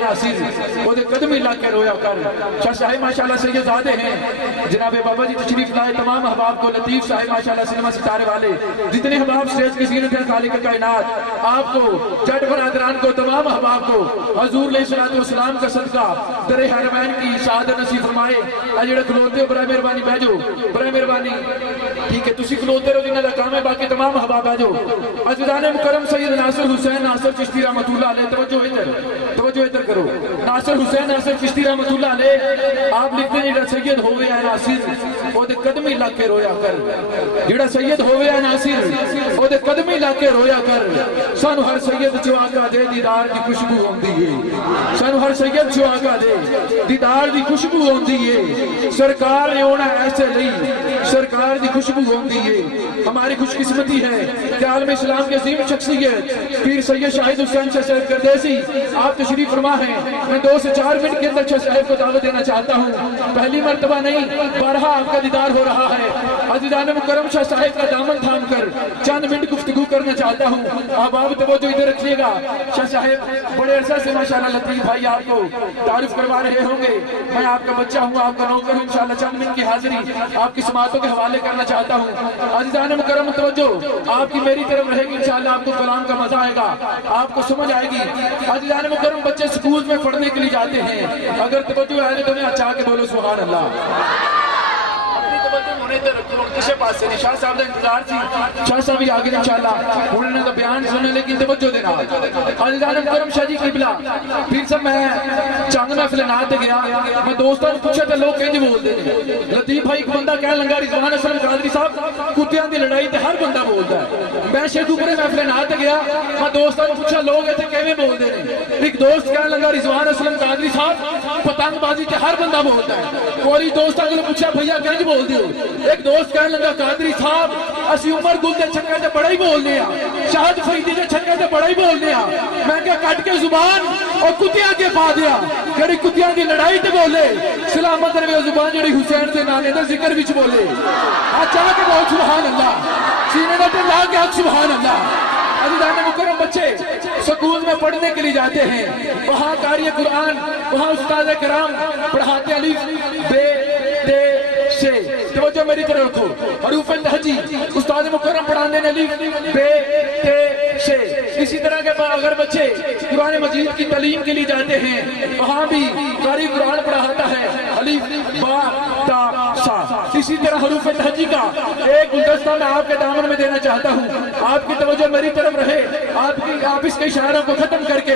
ناصر وہ دے قدمی لا کے رویا کر. شاہ صاحب ماشاءاللہ سید زادے ہیں, جناب بابا جی تشریف لائے, تمام احباب کو, لطیف صاحب ماشاءاللہ سینما ستارے والے, جتنے احباب سٹیج کی زینت ہیں خالق کائنات, آپ کو, جٹ برادران کو, تمام احباب کو حضور علیہ الصلوۃ والسلام کا صدقہ در حرمین کی سعادت نصیب فرمائے. جڑے کھلوتے ہو برائے مہربانی بہ جاؤ, برائے مہربانی, ٹھیک ہے تسی کھلوتے رہو جنہاں دا کام ہے, باقی تمام احباب بہ جاؤ. عزیزان مکرم سید ناصر حسین ناصر چشتی رحمۃ اللہ علیہ, توجہ ادھر کرو. ناصر حسین ناصر چشتی رحمۃ اللہ علیہ آپ لکھتے ہیں جڑا سید ہوئے ہے ناصر وہ دے قدمی لا کے رویا کر. جڑا سید ہوئے ہے ناصر وہ دے قدمی لا کے رویا کر. سانو ہر سید جو آقا دے دیدار دی خوشبو ہوندی ہے, سانو ہر سید جو آقا دے دیدار دی خوشبو ہوندی ہے. سرکار نے ہونا ایسے نہیں, سرکار دی خوشبو ہوندی ہے. ہماری خوش قسمتی ہے کہ عالم اسلام کے عظیم شخصیت پیر سید شاہد حسین شاہ صاحب کردیسی آپ تشریف فرما ہیں. میں 2 سے 4 منٹ کے اندر شاہ صاحب کو دعوت دینا چاہتا ہوں. پہلی مرتبہ نہیں, بارہا آپ کا دیدار ہو رہا ہے. عزیزان مکرم شاہ صاحب کا دامن تھام کر چند منٹ گفتگو کرنا چاہتا ہوں. آپ توجہ ادھر رکھیے گا. شاہ صاحب بڑے عرصہ سے ماشاءاللہ لطیف بھائی آپ کو تعارف کروا رہے ہوں گے. میں آپ کا بچہ ہوں, آپ کا نوکر ہوں. انشاءاللہ چند منٹ کی حاضری آپ کی سماعتوں کے حوالے کرنا چاہتا ہوں. عزیزان مکرم توجہ آپ کی میری طرف رہے گی, انشاءاللہ آپ کو کلام کا مزہ آئے گا, آپ کو سمجھ آئے گی. عزیزان مکرم بچے سکول میں پڑھنے کے لیے جاتے ہیں, اگر توجہ ہے تو میں اچھا کے بولو سبحان اللہ. شاہ صاحب دا انتظار تھی, شاہ صاحب ہی آگے انشاءاللہ انہوں نے تو بیان سننے لیکن توجہ دینا. عزیزان مکرم شاہ جی قبلہ پھر سے میں چند محفل نات گیا, میں دوستوں نے پوچھا تھا لوگ کہیں بول دے لطیف بھائی ایک بندہ کہنے لگا رضوان اسلم قادری صاحب کتیاں دی لڑائی تے ہر بندہ بولتا ہے. میں شیخو پورے محفل نات گیا, میں دوستوں نے پوچھا لوگ ایسے کہیں بول دے. ایک دوست کہنے لگا رضوان اسلم قادری صاحب پتنگ بازی تے ہر بندہ بولتا ہے. کوئی دوستوں نے پوچھا بھیا کہیں بول دے. ایک دوست کہنے لگا قادری صاحب اسی عمر گل دے چھکے تے بڑا ہی بولنے ہیں, شاہد فریدی دے چھکے تے بڑا ہی بولنے ہیں. میں کہا کٹ کے زبان اور کتیاں کے پا دیا, جڑی کتیاں کی لڑائی تے بولے سلامت روے زبان جڑی حسین دے نانے دا ذکر وچ بولے. چاہ کے بہت سبحان اللہ, سینے نہ تے لا کے حق سبحان اللہ. عزیزان مکرم بچے سکول میں پڑھنے کے لیے جاتے ہیں, وہاں قاری قرآن, وہاں استاد کرام پڑھاتے الف بے تے سے. توجہ میری طرف رکھو, حروف تہجی استاد مکرم پڑھانے الف بے تے سے. اسی طرح کے اگر بچے قرآن مجید کی تعلیم کے لیے جاتے ہیں, وہاں بھی قاری قرآن پڑھاتا ہے الف با تا سا. اسی طرح حروف تہجی کا ایک گلدستہ میں آپ کے دامن میں دینا چاہتا ہوں. آپ کی توجہ میری طرف رہے, آپ اس کے اشاروں کو ختم کر کے.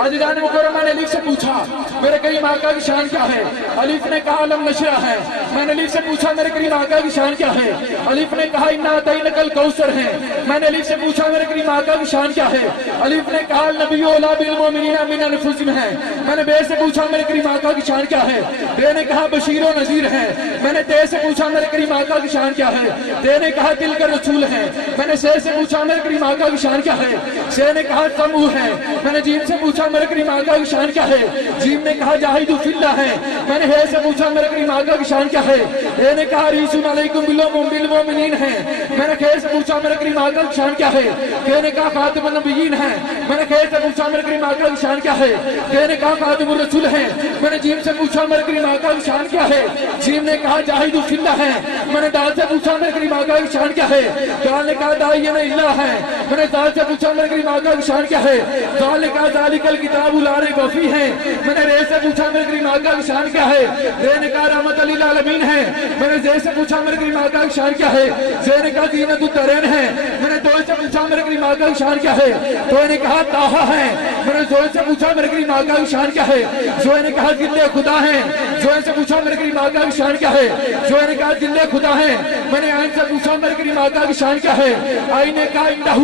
عزیزان مکرم میں نے الف سے پوچھا میرے کریم آقا کی شان کیا ہے, الف نے کہا علم نشرہ ہے. میں نے الف سے پوچھا میرے کریم آقا کی شان کیا ہے, الف نے کہا انا اعطیناک الکوثر ہے. میں نے الف سے پوچھا میرے کریم آقا کی شان کیا ہے, الف نے کہا النبی اولی بالمؤمنین من انفسہم ہے. میں نے بے سے پوچھا میرے کریم آقا کی شان کیا ہے, بے نے کہا بشیر و نذیر ہے. میں نے تے سے پوچھا میرے کریم آقا کی شان کیا ہے, تے نے کہا تلک رسول ہے. میں نے سے پوچھا میرے کریم آقا کی شان کیا ہے, سے نے کہا سمو ہے. میں نے جیم سے پوچھا میرے کریم آقا کی شان کیا ہے, جیم نے کہا جاہد فی اللہ ہے. میں نے ہے سے پوچھا میرے کریم آقا کی شان کیا ہے, اے نے کہا ریسون علیکم بالمؤمنین ہے. میں نے خیر سے پوچھا میرے کریم آقا کی شان کیا ہے, کہ نے کہا خاتم النبیین ہے. میں نے خیر سے پوچھا میرے کریم آقا کی شان کیا ہے, کہ نے کہا خاتم الرسول ہے. میں نے جیم سے پوچھا میرے کریم آقا کی شان کیا ہے, جیم نے کہا جاہد فی اللہ ہے. میں نے دال سے پوچھا میرے کریم آقا کی شان کیا ہے, دال نے کہا داعی اللہ ہے. میں نے دال سے پوچھا میرے کریم آقا کی شان کیا ہے, دال نے کہا ذالک الکتاب لا ریب فیہ ہے. میں نے رے سے پوچھا میرے کریم آقا کی شان کیا ہے, رے نے کہا رحمت للعالمین ہے. میں نے زے سے پوچھا میرے کریم آقا کی شان کیا ہے, زے نے کہا زینت الدارین ہے. میں نے دو سے پوچھا میرے کریم آقا کی شان کیا ہے, تو نے کہا طٰہٰ ہے. میں نے زوئے سے پوچھا میرے کریم آقا کی شان کیا ہے, زوئے نے کہا ذل خدا ہے. زوئے سے پوچھا میرے کریم آقا کی شان کیا ہے, زوئے نے کہا ذل خدا ہے. میں نے عین سے پوچھا میرے کریم آقا کی شان کیا ہے, آئی نے کہا اندہ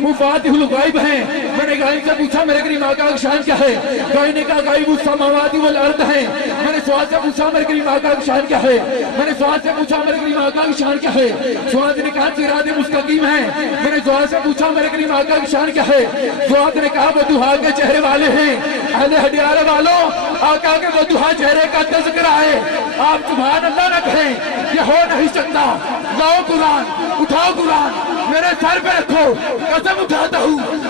مفاتح الغیب ہے. میں نے عین سے پوچھا میرے کریم آقا کی شان کیا ہے, آئی نے کہا غیب السماوات والارض ہے. میں نے سوال سے پوچھا میرے کریم آقا کی شان کیا ہے, میں نے سوال سے پوچھا میرے کریم آقا کی شان کیا ہے, سوال نے کہا صراط مستقیم ہے. میں نے سوال سے پوچھا میرے کریم آقا کی شان کیا ہے, سوال نے کہا بدوہا کے چہرے والے ہیں. اہل ہڈیارہ والوں آقا کے بدوہا چہرے کا تذکرہ ہے, آپ سبحان اللہ نہ کہیں, یہ ہو نہیں سکتا. لاؤ قرآن, اٹھاؤ قرآن, میرے سر پہ رکھو, قسم اٹھاتا ہوں